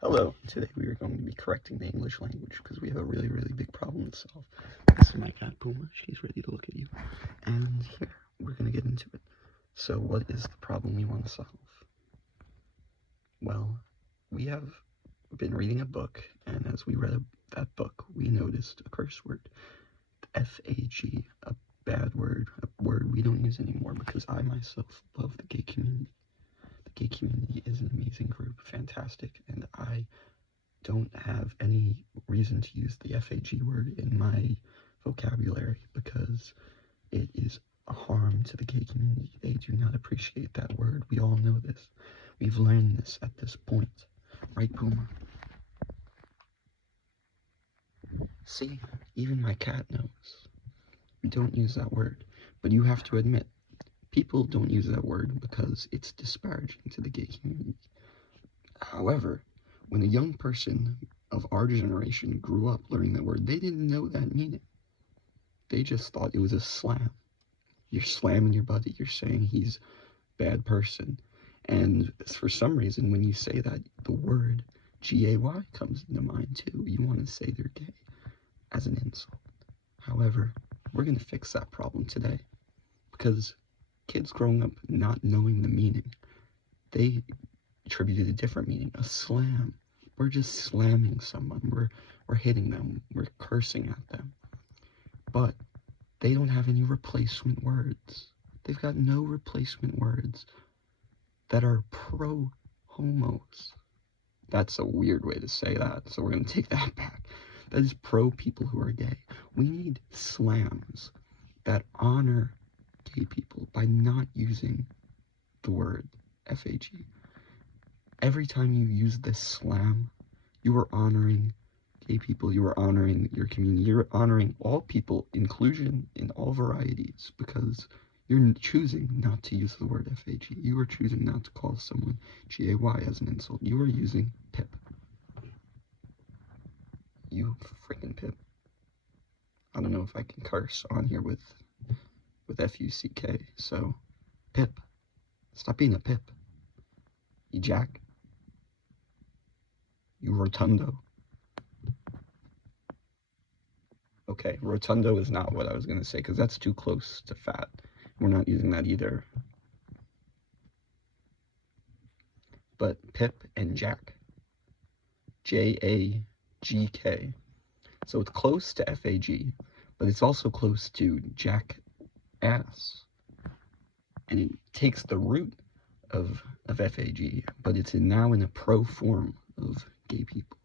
Hello, today we are going to be correcting the English language because we have a really big problem to solve. This is my cat Puma, she's ready to look at you. And here, we're going to get into it. So what is the problem we want to solve? Well, we have been reading a book, and as we read that book, we noticed a curse word, F-A-G, a bad word, a word we don't use anymore because I myself love the gay community. The gay community is an amazing group, fantastic, and I don't have any reason to use the FAG word in my vocabulary because it is a harm to the gay community. They do not appreciate that word. We all know this. We've learned this at this point. Right, Puma? See, even my cat knows. We don't use that word, but you have to admit, people don't use that word because it's disparaging to the gay community. However, when a young person of our generation grew up learning that word, they didn't know that meaning. They just thought it was a slam. You're slamming your buddy, you're saying he's a bad person. And for some reason, when you say that, the word G-A-Y comes into mind too. You want to say they're gay as an insult. However, we're going to fix that problem today because kids growing up not knowing the meaning, they attributed a different meaning, a slam. We're just slamming someone, we're hitting them, we're cursing at them. But they don't have any replacement words. They've got no replacement words that are pro-homos. That's a weird way to say that, so we're going to take that back. That is pro-people who are gay. We need slams that honor gay people by not using the word F-A-G. Every time you use this slam, you are honoring gay people, you are honoring your community, you're honoring all people, inclusion in all varieties, because you're choosing not to use the word F-A-G. You are choosing not to call someone G-A-Y as an insult. You are using pip. You freaking pip. I don't know if I can curse on here with F-U-C-K, so pip. Stop being a pip. You jack. You rotundo. Okay, rotundo is not what I was going to say, because that's too close to fat. We're not using that either. But pip and jack. J-A-G-K. So it's close to F-A-G, but it's also close to jackass. And it takes the root of F-A-G, but it's now in a pro form of gay people.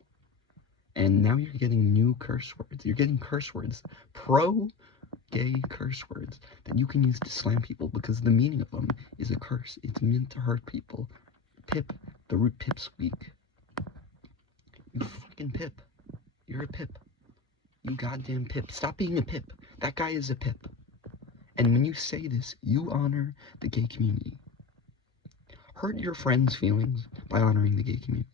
And now you're getting new curse words. You're getting curse words, pro-gay curse words that you can use to slam people because the meaning of them is a curse. It's meant to hurt people. Pip, the root pip's weak. You fucking pip. You're a pip. You goddamn pip. Stop being a pip. That guy is a pip. And when you say this, you honor the gay community. Hurt your friends' feelings by honoring the gay community.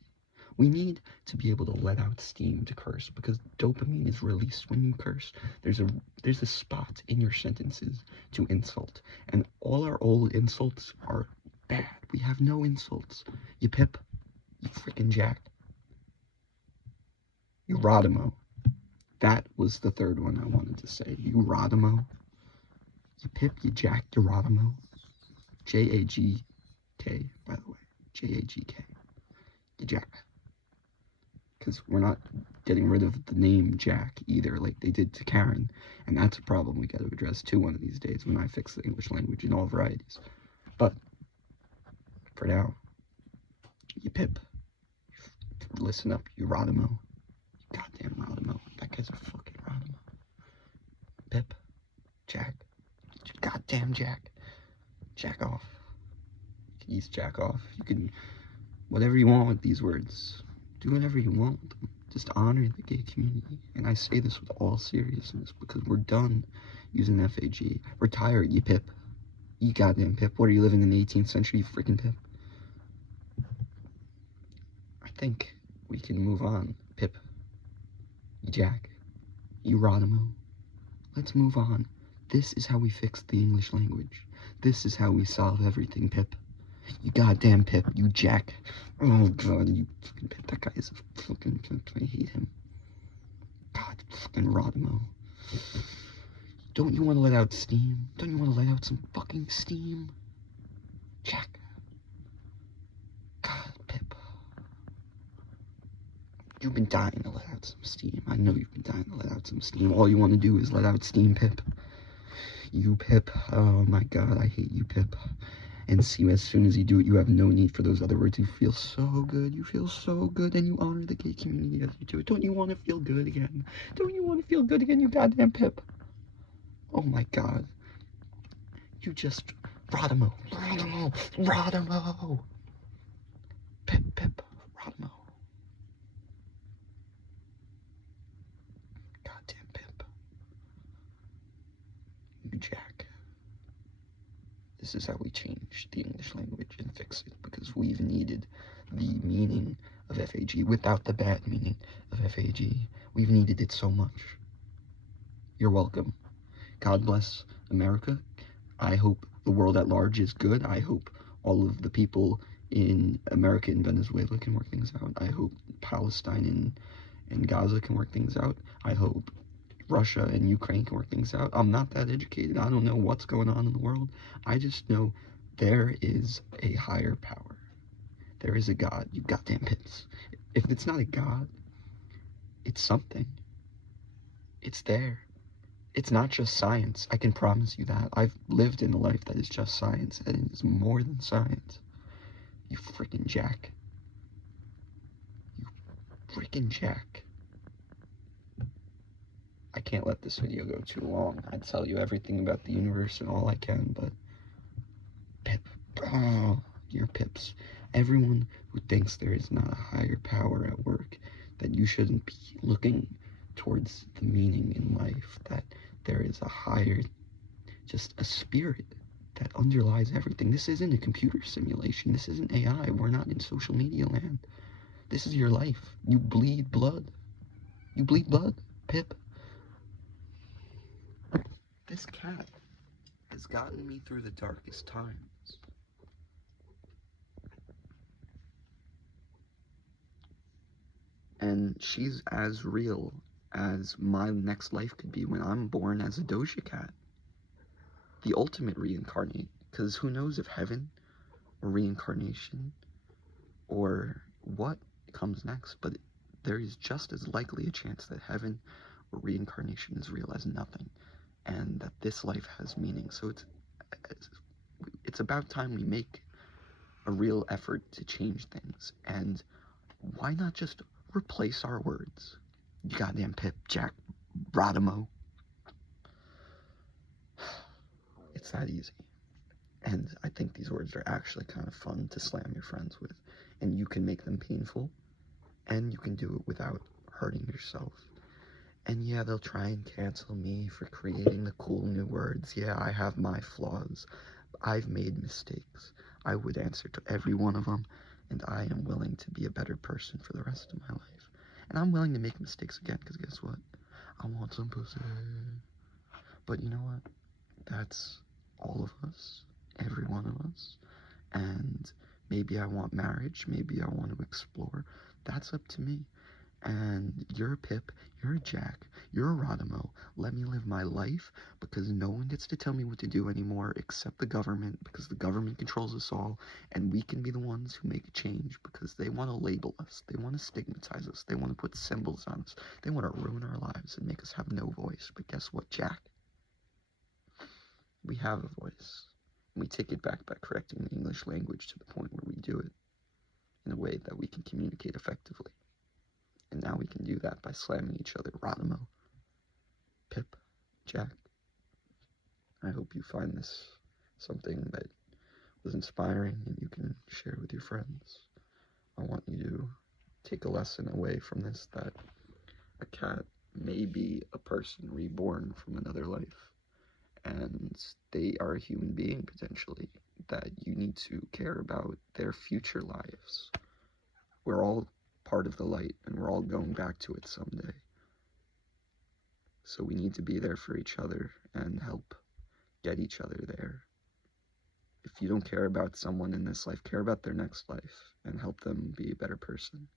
We need to be able to let out steam to curse because dopamine is released when you curse. There's a spot in your sentences to insult, and all our old insults are bad. We have no insults. You pip, you freaking jack, you rodimo. That was the third one I wanted to say. You rodimo. You pip, you jack, you rodimo. J-A-G-K, by the way. J-A-G-K. You jack. Because we're not getting rid of the name Jack either, like they did to Karen, and that's a problem we got to address too one of these days when I fix the English language in all varieties. But for now, you pip, listen up, you rodimo, you goddamn rodimo. That guy's a fucking rodimo. Pip, Jack, goddamn Jack, jack off. You can use jack off. You can whatever you want with these words. Do whatever you want with them. Just honor the gay community. And I say this with all seriousness because we're done using F-A-G. We're tired, you pip. You goddamn pip. What, are you living in the 18th century, you freaking pip? I think we can move on. Pip. You jack. You rodimo. Let's move on. This is how we fix the English language. This is how we solve everything, pip. You goddamn Pip, you jack. Oh god, you fucking Pip, that guy is a fucking, I hate him. God, fucking Rodimo. Don't you want to let out steam? Don't you want to let out some fucking steam? Jack. God, Pip. You've been dying to let out some steam. I know you've been dying to let out some steam. All you want to do is let out steam, Pip. You, Pip. Oh my god, I hate you, Pip. And see, as soon as you do it, you have no need for those other words. You feel so good. You feel so good, and you honor the gay community as you do it. Don't you want to feel good again? Don't you want to feel good again, you goddamn Pip? Oh my god. You just... Rodimo. Rodimo. Rodimo. Pip, Pip. Rodimo. Goddamn Pip. You jack. This is how we change the English language and fix it, because we've needed the meaning of FAG without the bad meaning of FAG. We've needed it so much. You're welcome. God bless America. I hope the world at large is good. I hope all of the people in America and Venezuela can work things out. I hope Palestine and Gaza can work things out. I hope Russia and Ukraine can work things out. I'm not that educated. I don't know what's going on in the world. I just know there is a higher power. There is a God, you goddamn Pips. If it's not a God, it's something. It's there. It's not just science. I can promise you that. I've lived in a life that is just science, and it is more than science. You freaking jack. You freaking jack. I can't let this video go too long. I'd tell you everything about the universe and all I can, but Pip, oh, you're Pips. Everyone who thinks there is not a higher power at work, that you shouldn't be looking towards the meaning in life, that there is a higher, just a spirit that underlies everything. This isn't a computer simulation. This isn't AI. We're not in social media land. This is your life. You bleed blood. You bleed blood, Pip. This cat has gotten me through the darkest times. And she's as real as my next life could be when I'm born as a Doja Cat. The ultimate reincarnate. Because who knows if heaven or reincarnation or what comes next, but there is just as likely a chance that heaven or reincarnation is real as nothing, and that this life has meaning. So it's about time we make a real effort to change things. And why not just replace our words? You goddamn Pip, Jack, Rodimo. It's that easy. And I think these words are actually kind of fun to slam your friends with. And you can make them painful, and you can do it without hurting yourself. And yeah, they'll try and cancel me for creating the cool new words. Yeah, I have my flaws. I've made mistakes. I would answer to every one of them, and I am willing to be a better person for the rest of my life. And I'm willing to make mistakes again, because guess what? I want some pussy. But you know what? That's all of us, every one of us. And maybe I want marriage, maybe I want to explore. That's up to me. And you're a Pip, you're a Jack, you're a Rodimo. Let me live my life, because no one gets to tell me what to do anymore except the government, because the government controls us all, and we can be the ones who make a change, because they want to label us, they want to stigmatize us, they want to put symbols on us, they want to ruin our lives and make us have no voice. But guess what, Jack? We have a voice. And we take it back by correcting the English language to the point where we do it in a way that we can communicate effectively. And now we can do that by slamming each other. Rodimo, Pip, Jack. I hope you find this something that was inspiring and you can share with your friends. I want you to take a lesson away from this, that a cat may be a person reborn from another life. And they are a human being, potentially, that you need to care about their future lives. We're all part of the light, and we're all going back to it someday. So we need to be there for each other and help get each other there. if you don't care about someone in this life, care about their next life and help them be a better person.